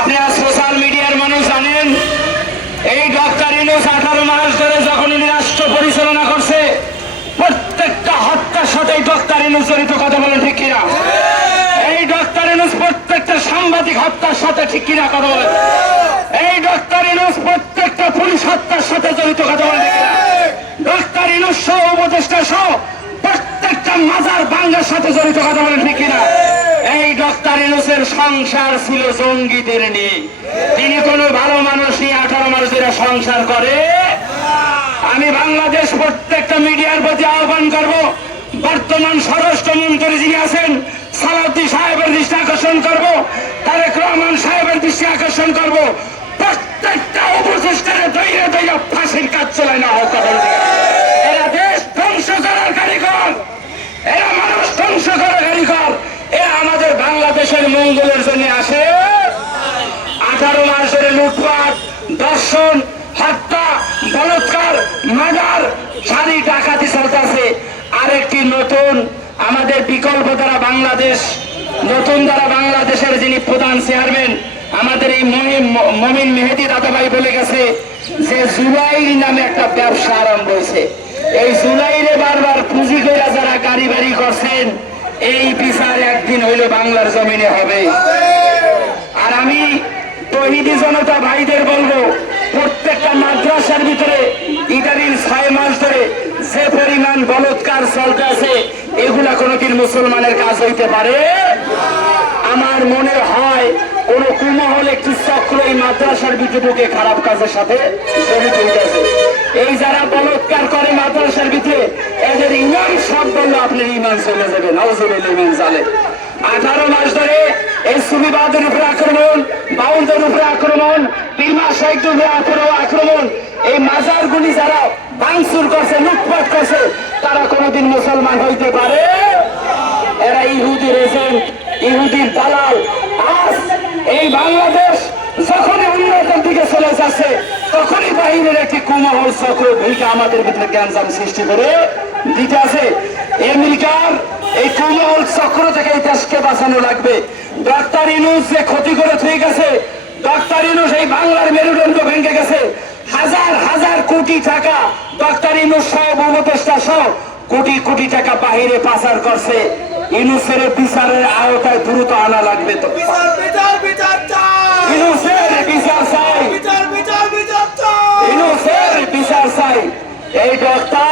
আপনারা সোশ্যাল মিডিয়ার মানুষ জানেন, এই ডক্টর ইউনূস 18 মাস ধরে যখন উনি রাষ্ট্র পরিচালনা করছে, প্রত্যেকটা হত্যার সাথে ডক্টর ইউনূস জড়িত। কথা বলেন ঠিক কিনা? এই ডক্টর ইউনূস প্রত্যেকটা সাংবাদিক হত্যার সাথে, ঠিক কিনা? কথা বলেন। এই ডক্টর ইউনূস প্রত্যেকটা পুলিশ হত্যার সাথে জড়িত। কথা বলেন ঠিক কিনা? ডক্টর ইউনূস সহ উপদেষ্টা সহ প্রত্যেকটা মাজার ভাঙ্গার সাথে জড়িত। কথা বলেন ঠিক কিনা? এই ডক্টর ইউনূসের সংসার ছিল জঙ্গিদের নিয়ে। তিনি কোনো ভালো মানুষ নিয়ে 18 মাস ধরে সংসার করে। আমি বাংলাদেশ প্রত্যেকটা মিডিয়ার প্রতি আহ্বান করব, বর্তমান স্বরাষ্ট্রমন্ত্রী যিনি আছেন সালাউদ্দিন সাহেবের দৃষ্টি আকর্ষণ করব, তারেক রহমান সাহেবের দৃষ্টি আকর্ষণ করব, প্রত্যেকটা উপদেষ্টারে দৈরে দৈরে ফাঁসির কাজ চলায় না হোক। এরা দেশ ধ্বংস করার কারিগর, এরা মানুষ ধ্বংস করার কারিগর। এরা আমাদের বাংলাদেশের মঙ্গলের জন্য আসে। 18 মাস ধরে লুটপাট, দর্শন, হত্যা, বলাৎকার, মার্ডার, সারি ডাকাতি চলতেছে। আরেকটি নতুন আমাদের বিকল্প দ্বারা বাংলাদেশ, নতুন দ্বারা বাংলাদেশের যিনি প্রধান চেয়ারম্যান আমাদের এই মমিন মেহেদী দাদাভাই বলে গেছে যে জুলাই নামে একটা ব্যবসা আরম্ভ হয়েছে। এই জুলাইরে বারবার পুঁজি করে যারা গাড়ি বাড়ি করছেন, এই বিচার একদিন হইলে বাংলার জমিনে হবে। আর আমি তৌহিদি জনতা ভাইদের বলবো, প্রত্যেকটা মাদ্রাসার ভিতরে ইদানিং 6 মাস ধরে যে পরিমাণ বলৎকার চলতে আছে, এগুলা কোনোদিন মুসলমানের কাজ হইতে পারে? আমার মনে হয় কোন কুমহল একটি চক্র এই মাদ্রাসার ভিতরে খারাপ কাজের সাথে জড়িত হইতেছে। এই যারা বলৎকার করে মাদ্রাসার ভিতরে, এদের ইমাম সব বললো আপনার ইমান চলে যাবে। নাউজুবিল্লাহ মিন যালিক। 18 মাস ধরে এই সুফিবাদের উপরে আক্রমণ, বাউলদের উপরে আক্রমণ, পীরমা শাইখদের উপরে আক্রমণ, এই মাজারগুলি যারা ভাঙচুর করছে, লুটপাট করছে, তারা কোনোদিন মুসলমান হইতে পারে? এরা ইহুদির এজেন্ট, ইহুদির দালাল। আজ এই বাংলাদেশ যখনই উন্নতির দিকে চলে যাচ্ছে, তখনই বাহিনীর একটি কুমহল চক্র ভূমিকা আমাদের ভিতরে জ্ঞানজাম সৃষ্টি করে দিতে আছে। আমেরিকার এই কুমহল চক্র থেকে এই দেশকে বাঁচানো লাগবে। ডক্টর ইউনূস যে ক্ষতি করে ঠিক আছে, ডক্টর ইউনূস এই বাংলার মেরুদণ্ড ভেঙে গেছে। হাজার হাজার কোটি টাকা ডক্টর ইউনূস সহ উপদেষ্টা সহ কোটি কোটি টাকা বাহিরে পাচার করছে। ইউনূসের বিচারের আওতায় দ্রুত আনা লাগবে। তো ইউনূসের বিচার চাই, ইউনূসের বিচার চাই। এই ডক্টর